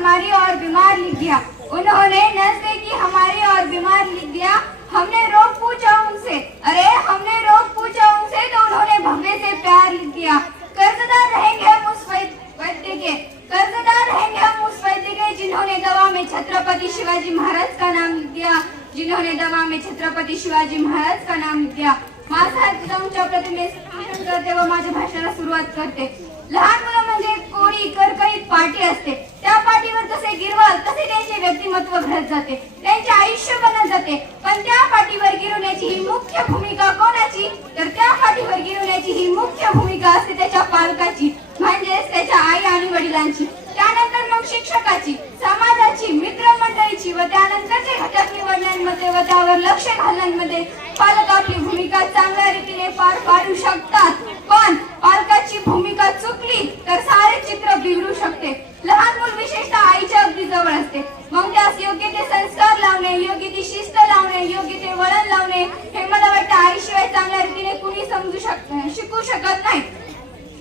हमारी और बीमार लिख दिया। उन्होंने नजदीकी हमारी और बीमार लिख दिया। हमने रोग पूछा उनसे। अरे हमने रोग पूछा उनसे तो उन्होंने भव्य से प्यार लिख दिया। कर्जदार रहेंगे हम उस वैद्य के। कर्जदार रहेंगे हम उस वैद्य के जिन्होंने दवा में छत्रपति शिवाजी महाराज का नाम लिख दिया। जिन्होंने दवा में छत्रपति शिवाजी महाराज का नाम लिख दिया। माझा जाऊनच्या प्रतिमेस करते व माझ्या भाषणाला सुरुवात करते। लहान मुलं कोळी कोरी करकरीत पाठी असते त्या पाठीवर जसे गिरवाल तसे त्यांचे व्यक्तिमत्व घडत जाते त्यांचे आयुष्य बनत जाते. पण त्या पाठीवर गिरवण्याची ही मुख्य भूमिका कोणाची? तर त्या पाठीवर गिरवण्याची ही मुख्य भूमिका असते त्याच्या पालकाची म्हणजेच त्याच्या आई आणि वडिलांची. त्यानंतर मग शिक्षकाची समाजाची मित्रमंडळीची व त्यानंतरचे घटक निवडण्यांमध्ये व त्यावर लक्ष घालण्यामध्ये पालक आपली भूमिका चांगल्या रीतीने पार पाडू शकतात. पण पालकाची भूमिका चुकली तर जवळ असते. मग त्यास योग्य ते संस्कार लावणे योग्य ती शिस्त लावणे योग्य ते वळण लावणे हे मला वाटतं आईशिवाय चांगल्या रीतीने कुणी समजू शक शिकू शकत नाही.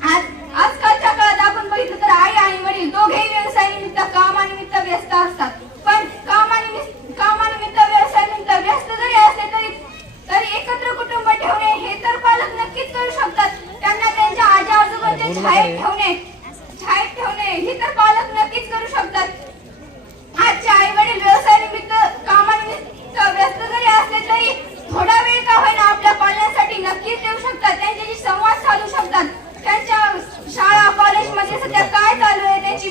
आज आजकालच्या काळात आपण बघितलं तर आई आणि वडील दोघेही व्यवसायानिमित्त कामानिमित्त व्यस्त असतात. पण कामानिमित्त कामानिमित्त व्यवसायानिमित्त व्यस्त जरी असले तरी तरी एकत्र कुटुंब ठेवणे हे तर पालक नक्कीच करू शकतात. त्यांना त्यांच्या आजी आजोबांच्या छायेत ठेवणे छायेत ठेवणे हे तर पालक नक्कीच करू शकतात आजचे आई वडील व्यवसायानिमित्त कामानिमित्त व्यस्त जरी असले तरी थोडा वेळ का होईना आपल्या पालनासाठी नक्कीच देऊ शकतात त्यांच्याशी संवाद साधू शकतात त्यांच्या शाळा कॉलेजमध्ये सध्या काय चालू आहे त्यांची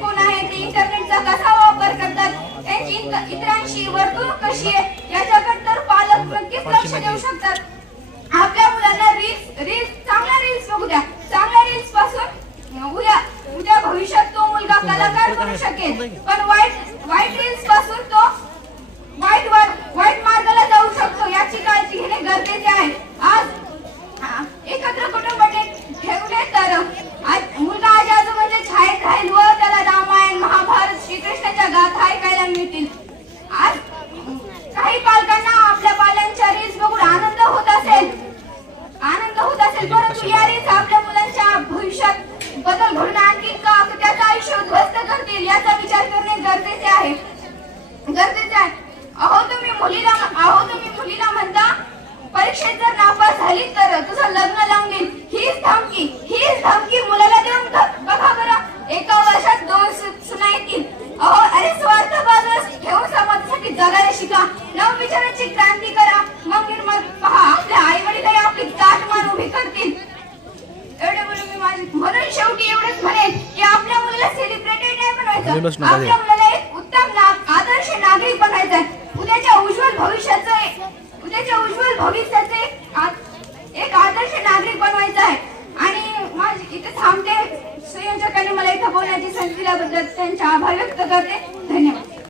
कोण आहे ते इंटरनेटचा कसा वापर करतात त्यांची इतर- इतरांशी वर्तणूक कशी आहे याच्याकडे तर पालक नक्कीच लक्ष देऊ शकतात. आपल्या मुलांना रील्स रील्स चांगल्या रील्स बघू द्या. चांगल्या रील्सपासून उद्या उद्या भविष्यात तो मुलगा कलाकार बनू शकेल. पण वाईट रील्सपासून तो वाईट वाट- वाईट मार्गाला जाऊ शकतो याची काळजी घेणे गरजेचे आहे आज हा, एकत्र कुटुंब ठे- ठेवले तर आज मुलगा आजी आजोबांच्या छायेत राहील व त्याला रामायण महाभारत श्रीकृष्णाच्या गाथा ऐकायला मिळतील आज काही पालकांना आपल्या पाल्यांच्या रील्स बघून आनंद होत असेल आनंद होत असेल परंतु या रील्स आपल्या मुलांच्या भविष्यात बदल आणखी आणतील त्याचं आयुष्य उद्ध्वस्त करतील याचा विचार करणे गरजेचे आहे. गरजेचे आहे. बनवायचं नका उत्तम आदर्श नागरिक बनायचं आहे उद्याच्या उज्ज्वल भविष्याचं उद्याच्या उज्ज्वल भविष्याचे एक आदर्श नागरिक बनवायचं आहे आणि माझी इथे थांबते. संयोजकांनी मला इथं बोलण्याची संधी दिल्याबद्दल त्यांचे आभार व्यक्त करते.